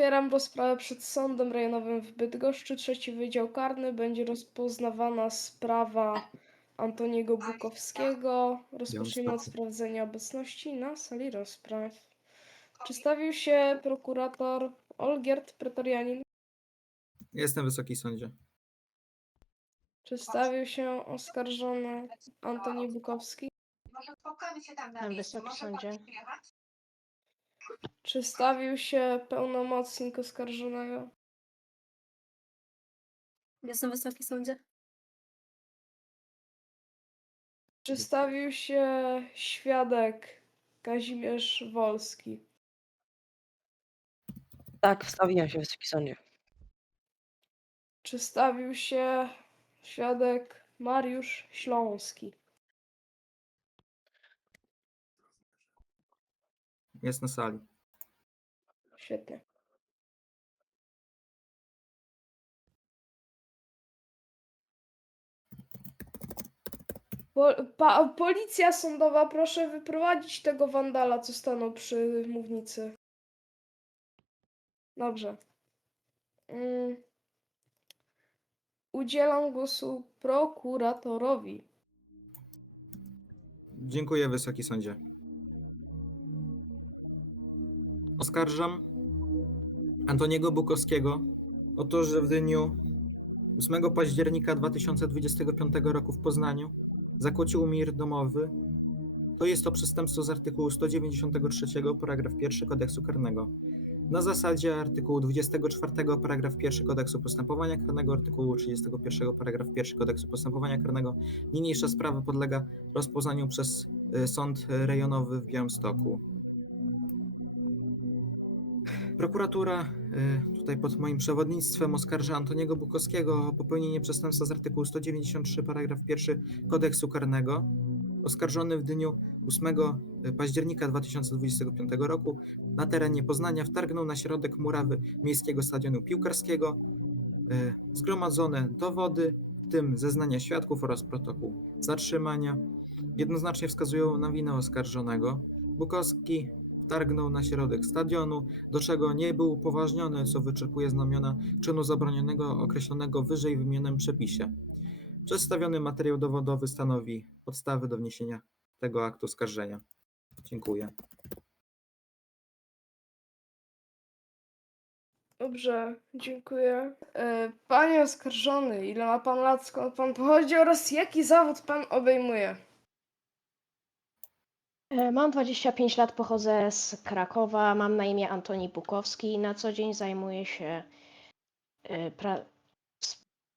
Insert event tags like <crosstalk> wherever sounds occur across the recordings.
Otwieram rozprawę przed Sądem Rejonowym w Bydgoszczy. Trzeci Wydział Karny będzie rozpoznawana sprawa Antoniego Bukowskiego. Rozpoczniemy od sprawdzenia obecności na sali rozpraw. Czy stawił się prokurator Olgierd Pretorianin? Jestem Wysoki Sądzie. Czy stawił się oskarżony Antoni Bukowski? Może spotkamy się tam na. Wysoki Sądzie. Czy stawił się pełnomocnik oskarżonego? Jestem Wysoki Sądzie. Czy stawił się świadek Kazimierz Wolski? Tak, wstawiłem się, Wysoki Sądzie. Czy stawił się świadek Mariusz Śląski? Jest na sali. Świetnie. Po, pa, policja sądowa, proszę wyprowadzić tego wandala, co stanął przy mównicy. Dobrze. Mm. Udzielam głosu prokuratorowi. Dziękuję Wysoki Sądzie. Oskarżam Antoniego Bukowskiego o to, że w dniu 8 października 2025 roku w Poznaniu zakłócił mir domowy. To jest to przestępstwo z artykułu 193 paragraf 1 kodeksu karnego. Na zasadzie artykułu 24 paragraf 1 kodeksu postępowania karnego, artykułu 31 paragraf 1 kodeksu postępowania karnego Niniejsza sprawa podlega rozpoznaniu przez y, Sąd Rejonowy w Białymstoku. Prokuratura y, tutaj pod moim przewodnictwem oskarża Antoniego Bukowskiego o popełnienie przestępstwa z artykułu 193 paragraf 1 kodeksu karnego. Oskarżony w dniu 8 października 2025 roku na terenie Poznania wtargnął na środek murawy Miejskiego Stadionu Piłkarskiego. Y, Zgromadzone dowody, w tym zeznania świadków oraz protokół zatrzymania, jednoznacznie wskazują na winę oskarżonego. Bukowski wtargnął na środek stadionu, do czego nie był upoważniony, co wyczerpuje znamiona czynu zabronionego określonego wyżej wymienionym przepisie. Przedstawiony materiał dowodowy stanowi podstawę do wniesienia tego aktu oskarżenia. Dziękuję. Dobrze, dziękuję. E, Panie oskarżony, ile ma pan lat, skąd pan pochodzi oraz jaki zawód pan obejmuje? E, Mam 25 lat, pochodzę z Krakowa, mam na imię Antoni Bukowski i na co dzień zajmuję się. e, Pra...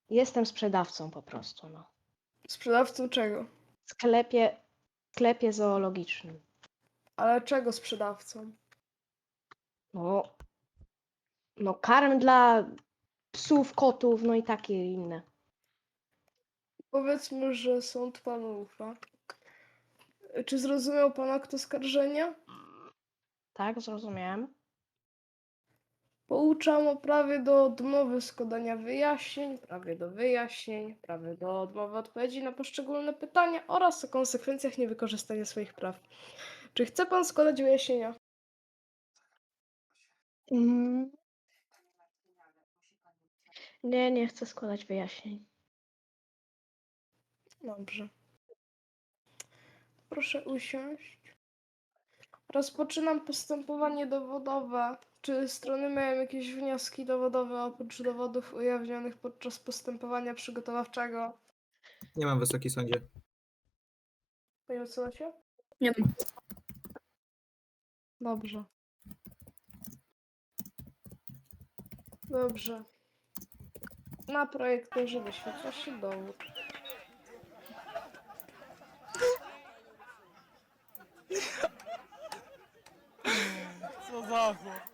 Jestem sprzedawcą po prostu. No. Sprzedawcą czego? W sklepie, sklepie zoologicznym. Ale czego sprzedawcą? No, no, karm dla psów, kotów, no i takie inne. Powiedzmy, że sąd panu ufa. Czy zrozumiał pan akt oskarżenia? Tak, zrozumiałem. Pouczam o prawie do odmowy składania wyjaśnień, prawie do wyjaśnień, prawie do odmowy odpowiedzi na poszczególne pytania oraz o konsekwencjach niewykorzystania swoich praw. Czy chce pan składać wyjaśnienia? Mm, Nie, nie chcę składać wyjaśnień. Dobrze. Proszę usiąść. Rozpoczynam postępowanie dowodowe. Czy strony mają jakieś wnioski dowodowe oprócz dowodów ujawnionych podczas postępowania przygotowawczego? Nie mam Wysoki Sądzie. Panie mecenasie? Nie mam. Dobrze. Dobrze. Na projektorze wyświetla się dowód. Co za chłop?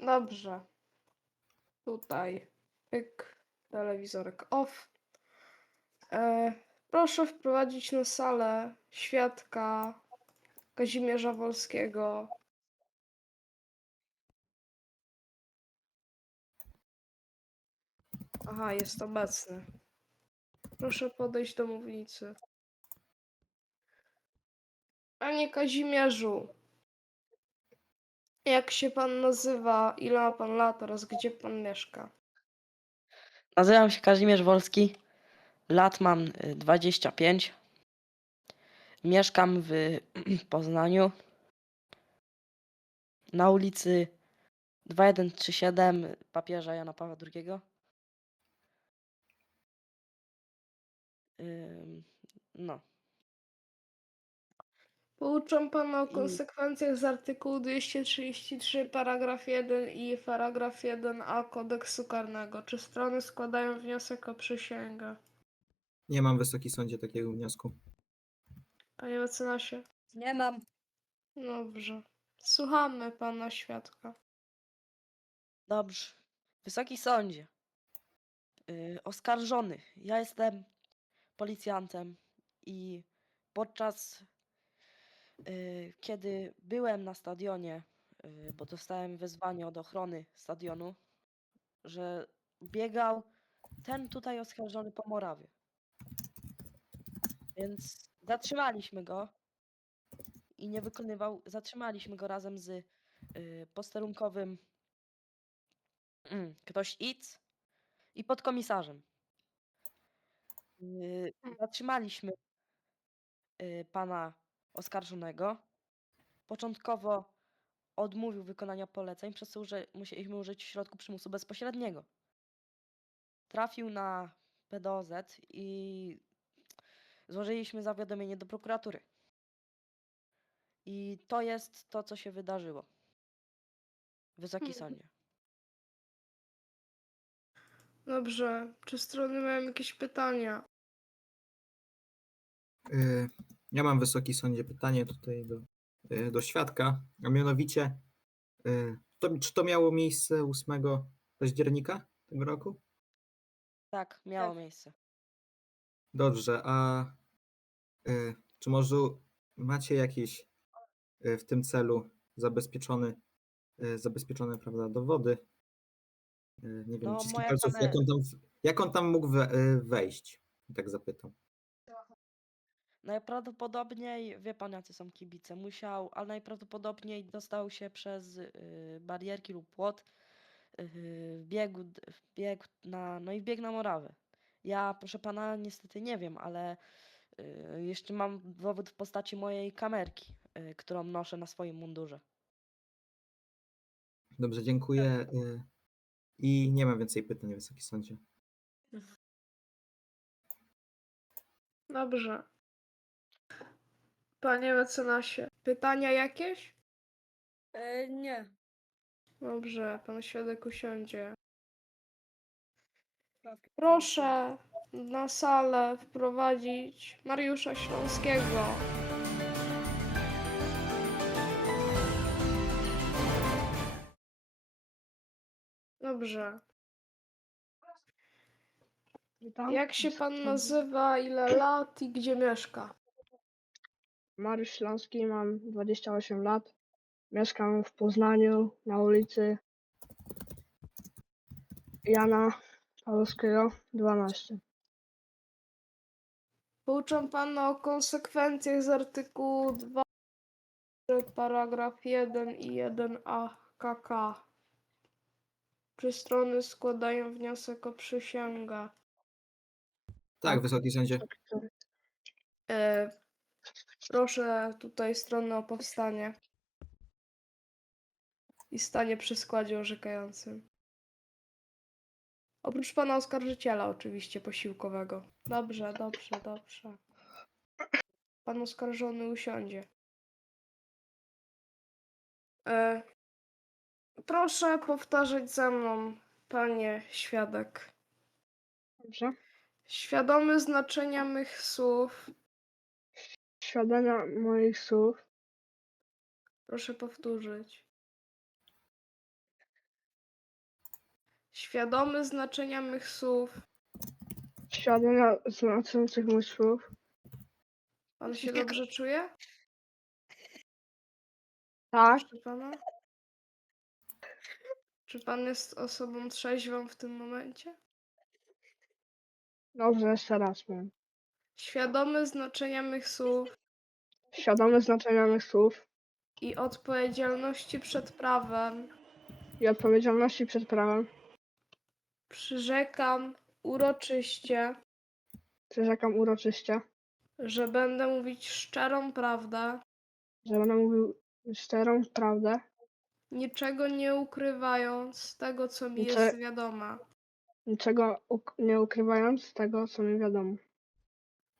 Dobrze. Tutaj. Pyk. Telewizorek off. E, proszę wprowadzić na salę świadka Kazimierza Wolskiego. Aha, jest obecny. Proszę podejść do mównicy. Panie Kazimierzu, jak się pan nazywa, ile ma pan lat oraz gdzie pan mieszka? Nazywam się Kazimierz Wolski. Lat mam y, 25. Mieszkam w <clears throat> Poznaniu. Na ulicy 2137 papieża Jana Pawła II. No. Pouczam pana o konsekwencjach z artykułu 233 paragraf 1 i paragraf 1a kodeksu karnego. Czy strony składają wniosek o przysięgę? Nie mam wysoki sądzie takiego wniosku. Panie mecenasie? Nie mam. Dobrze. Słuchamy pana świadka. Dobrze. Wysoki sądzie. Yy, oskarżony. Ja jestem policjantem i podczas yy, kiedy byłem na stadionie, yy, bo dostałem wezwanie od ochrony stadionu, że biegał ten tutaj oskarżony po Morawie. Więc zatrzymaliśmy go i nie wykonywał, zatrzymaliśmy go razem z yy, posterunkowym Mm, ktoś X i podkomisarzem. Yy, Zatrzymaliśmy yy, pana oskarżonego. Początkowo odmówił wykonania poleceń, przez co uży, musieliśmy użyć środku przymusu bezpośredniego. Trafił na PDOZ i złożyliśmy zawiadomienie do prokuratury. I to jest to, co się wydarzyło. Wysoki Mhm. sądzie. Dobrze. Czy strony mają jakieś pytania? Y, Ja mam wysoki sądzie pytanie tutaj do, y, do świadka, a mianowicie, y, to, czy to miało miejsce 8 października tego roku? Tak, miało miejsce. Dobrze, a czy może macie jakieś y, w tym celu zabezpieczony, zabezpieczone prawda, dowody? Nie wiem, No, naciski moja palców, jak kamer- on tam, jak on tam mógł we, wejść? Tak zapytam. Najprawdopodobniej, wie pan jacy są kibice, musiał, ale najprawdopodobniej dostał się przez y, barierki lub płot, y, wbiegł, wbiegł na, no i wbiegł na Morawę. Ja, proszę pana, niestety nie wiem, ale y, jeszcze mam dowód w postaci mojej kamerki, y, którą noszę na swoim mundurze. Dobrze, dziękuję. y, I nie mam więcej pytań, Wysoki Sądzie. Dobrze. Panie mecenasie, pytania jakieś? E, nie. Dobrze, pan świadek usiądzie. Proszę na salę wprowadzić Mariusza Śląskiego. Dobrze. Witam. Jak się pan nazywa, ile lat i gdzie mieszka? Mariusz Śląski, mam 28 lat. Mieszkam w Poznaniu na ulicy Jana Paulskiego 12. Pouczam pana o konsekwencjach z artykułu 2, paragraf 1 i 1a KK. Czy strony składają wniosek o przysięgę? Tak, Wysoki Sądzie. Który- E, proszę tutaj stronę o powstanie i stanie przy składzie orzekającym. Oprócz pana oskarżyciela, oczywiście, posiłkowego. Dobrze, dobrze, dobrze. Pan oskarżony usiądzie. E, proszę powtarzać za mną, panie świadek. Dobrze. Świadomy znaczenia mych słów, Świadania moich słów. proszę powtórzyć. Świadomy znaczenia mych słów, Świadania znaczących moich słów. pan się dobrze czuje? Tak. Proszę pana? Czy pan jest osobą trzeźwą w tym momencie? Dobrze, jeszcze raz powiem. Świadomy znaczenia mych słów, świadomy znaczenia mych słów i odpowiedzialności przed prawem i odpowiedzialności przed prawem, przyrzekam uroczyście, przyrzekam uroczyście, że będę mówić szczerą prawdę, że będę mówił szczerą prawdę, niczego nie ukrywając z tego, co mi Nicze- jest wiadome. niczego uk- nie ukrywając tego, co mi wiadomo.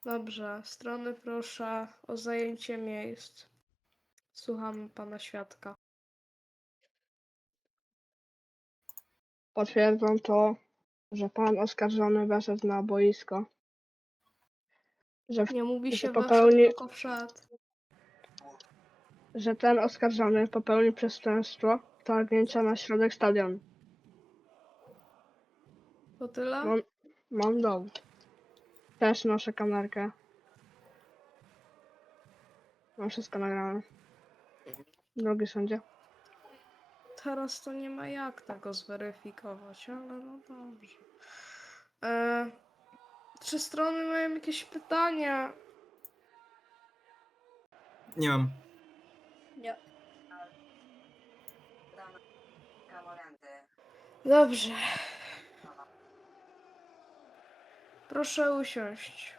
Dobrze, strony proszę o zajęcie miejsc. Słucham pana świadka. Potwierdzam to, że pan oskarżony weszedł na boisko, że, w, Nie mówi się popełni- weszedł, tylko wszedł. że ten oskarżony popełnił przestępstwo wtargnięcia na środek stadionu. To tyle? Mam, mam dowód. Też noszę kamerkę. Mam wszystko nagrane. Drogi sądzie. Teraz to nie ma jak tego zweryfikować, ale no dobrze. E, czy strony mają jakieś pytania? Nie mam. Nie. Dobrze. Proszę usiąść,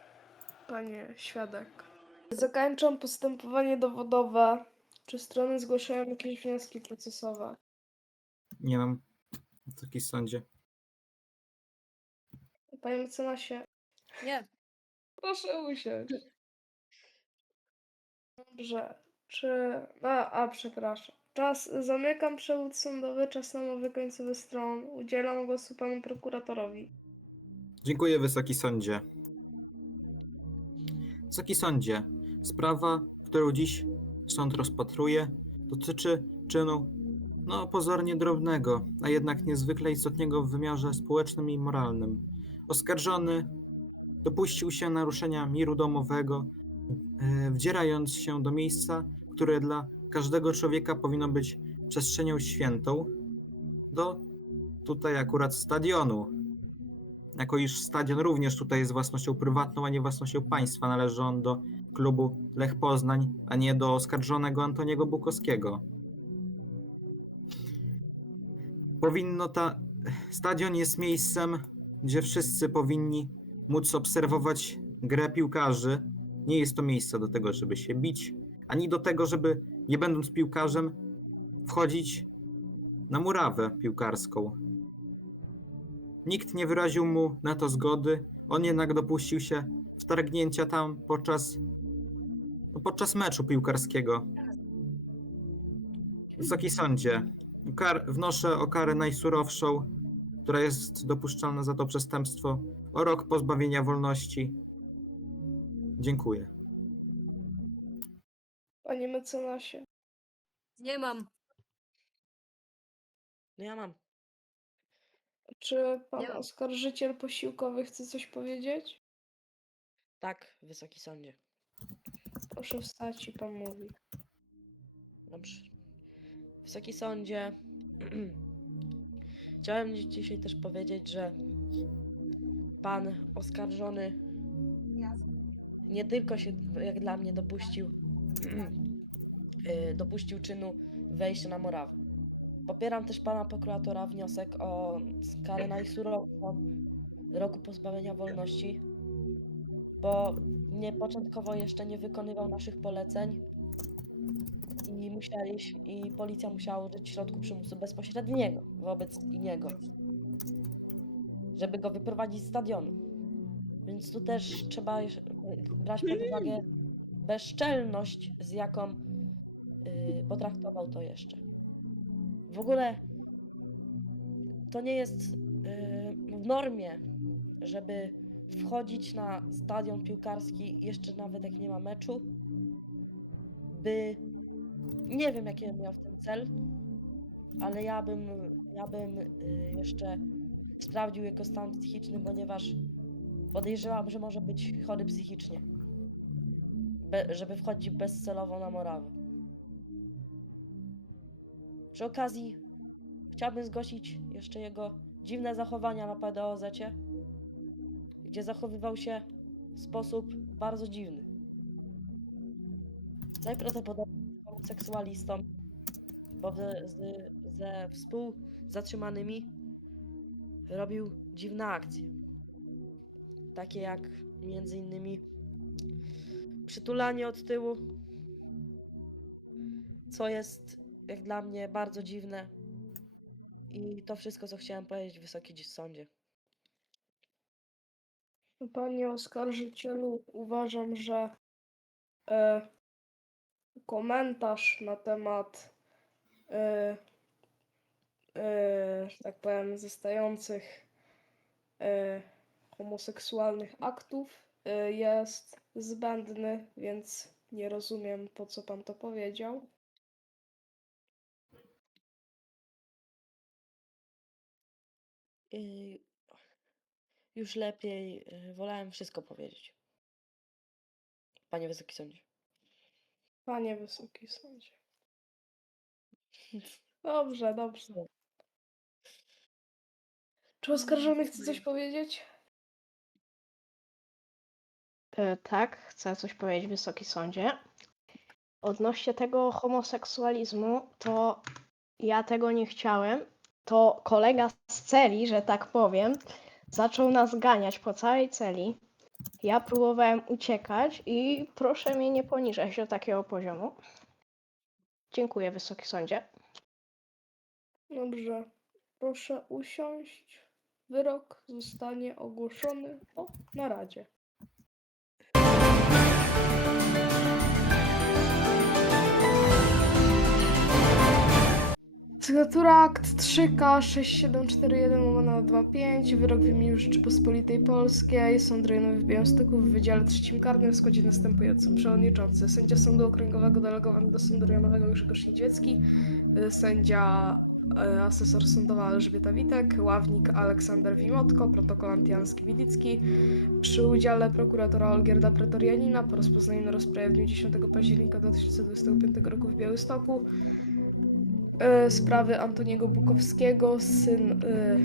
panie świadek. Zakończam postępowanie dowodowe. Czy strony zgłaszają jakieś wnioski procesowe? Nie mam. Wysoki sądzie. Panie mecenasie, Nie. proszę usiąść. Dobrze. Czy... A, a, przepraszam. Czas, zamykam przewód sądowy, czas na mowy końcowy stron. Udzielam głosu panu prokuratorowi. Dziękuję, Wysoki Sądzie. Wysoki Sądzie, sprawa, którą dziś sąd rozpatruje, dotyczy czynu, no pozornie drobnego, a jednak niezwykle istotnego w wymiarze społecznym i moralnym. Oskarżony dopuścił się naruszenia miru domowego, e, wdzierając się do miejsca, które dla każdego człowieka powinno być przestrzenią świętą, do tutaj akurat stadionu, jako iż stadion również tutaj jest własnością prywatną, a nie własnością państwa. Należy on do klubu Lech Poznań, a nie do oskarżonego Antoniego Bukowskiego. Powinno ta. Stadion jest miejscem, gdzie wszyscy powinni móc obserwować grę piłkarzy. Nie jest to miejsce do tego, żeby się bić, ani do tego, żeby, nie będąc piłkarzem, wchodzić na murawę piłkarską. Nikt nie wyraził mu na to zgody. On jednak dopuścił się wtargnięcia tam podczas, no, podczas meczu piłkarskiego. Wysoki sądzie, kar, wnoszę o karę najsurowszą, która jest dopuszczalna za to przestępstwo, o rok pozbawienia wolności. Dziękuję. Panie mecenasie. Nie mam. No ja mam. Czy pan oskarżyciel posiłkowy chce coś powiedzieć? Tak, Wysoki Sądzie. Proszę wstać i pan mówi. Dobrze. Wysoki Sądzie. <clears throat> Chciałem dziś- dzisiaj też powiedzieć, że pan oskarżony nie tylko się, jak dla mnie, dopuścił, <clears throat> y, dopuścił czynu wejścia na murawę. Popieram też pana prokuratora wniosek o karę najsurowszą roku pozbawienia wolności, bo nie początkowo jeszcze nie wykonywał naszych poleceń i musieliśmy, i policja musiała użyć środku przymusu bezpośredniego wobec niego, żeby go wyprowadzić z stadionu. Więc tu też trzeba brać pod uwagę bezczelność, z jaką y, potraktował to jeszcze. W ogóle to nie jest y, w normie, żeby wchodzić na stadion piłkarski jeszcze nawet jak nie ma meczu, by nie wiem jaki miał w tym cel, ale ja bym, ja bym y, jeszcze sprawdził jego stan psychiczny, ponieważ podejrzewam, że może być chory psychicznie, Be, żeby wchodzić bezcelowo na morawę. Przy okazji chciałbym zgłosić jeszcze jego dziwne zachowania na PDOZ, gdzie zachowywał się w sposób bardzo dziwny. najprawdopodobniej jest homoseksualistą, bo ze, z, ze współzatrzymanymi robił dziwne akcje. Takie jak między innymi przytulanie od tyłu, co jest jak dla mnie bardzo dziwne. I to wszystko, co chciałem powiedzieć Wysoki Dziś Sądzie. Panie oskarżycielu, uważam, że e, komentarz na temat, e, e, że tak powiem, zostających e, homoseksualnych aktów e, jest zbędny, więc nie rozumiem, po co pan to powiedział. I już lepiej y, wolałem wszystko powiedzieć. Panie Wysoki Sądzie. Panie Wysoki Sądzie. <laughs> Dobrze, dobrze. Czy oskarżony chce coś powiedzieć? E, Tak, chcę coś powiedzieć, Wysoki Sądzie. Odnośnie tego homoseksualizmu, to ja tego nie chciałem. To kolega z celi, że tak powiem, zaczął nas ganiać po całej celi. Ja próbowałem uciekać i proszę mnie nie poniżać do takiego poziomu. Dziękuję, Wysoki Sądzie. Dobrze. Proszę usiąść. Wyrok zostanie ogłoszony po naradzie. Sygnatura akt 3K 6741 łamana 25 Wyrok w imieniu Rzeczypospolitej Polskiej. Sąd Rejonowy w Białymstoku w Wydziale Trzecim Karnym w składzie następującym. Przewodniczący Sędzia Sądu Okręgowego delegowany do Sądu Rejonowego Grzegorz Niedźwiecki y, Sędzia y, Asesor sądowa Elżbieta Witek Ławnik Aleksander Wimotko Protokolant Jan Skiwidicki Przy udziale prokuratora Olgierda Pretorianina po rozpoznaniu na rozprawie w dniu 10 października 2025 roku w Białymstoku sprawy Antoniego Bukowskiego, syn, e, e,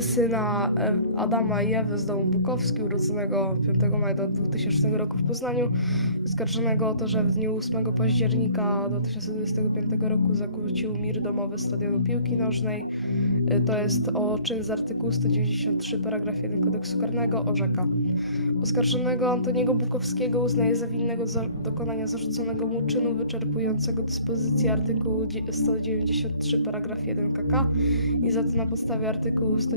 syna Adama i Ewy z domu Bukowski, urodzonego 5 maja 2000 roku w Poznaniu, oskarżonego o to, że w dniu 8 października 2025 roku zakłócił mir domowy stadionu piłki nożnej. E, To jest o czyn z artykułu 193 paragraf 1 kodeksu karnego orzeka. Oskarżonego Antoniego Bukowskiego uznaje za winnego za dokonania zarzuconego mu czynu wyczerpującego dyspozycję artykułu dzie- 193 paragraf 1 KK i za to na podstawie artykułu 193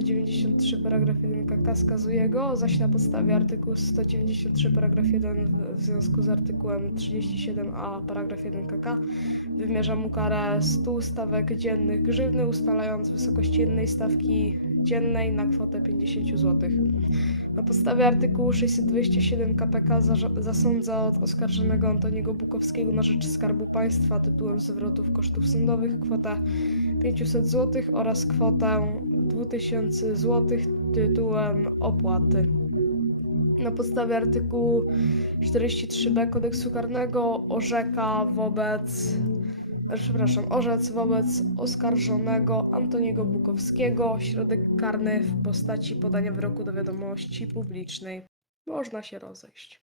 paragraf 1 KK skazuje go, zaś na podstawie artykułu 193 paragraf 1 w, związku z artykułem 37a paragraf 1 KK wymierza mu karę 100 stawek dziennych grzywny, ustalając wysokość jednej stawki dziennej na kwotę 50 zł. Na podstawie artykułu 627 KPK zasądza od oskarżonego Antoniego Bukowskiego na rzecz Skarbu Państwa tytułem zwrotów kosztów sądowych kwotę 500 zł oraz kwotę 2000 zł tytułem opłaty. Na podstawie artykułu 43b Kodeksu Karnego orzeka wobec e, przepraszam, orzec wobec oskarżonego Antoniego Bukowskiego środek karny w postaci podania wyroku do wiadomości publicznej. Można się rozejść.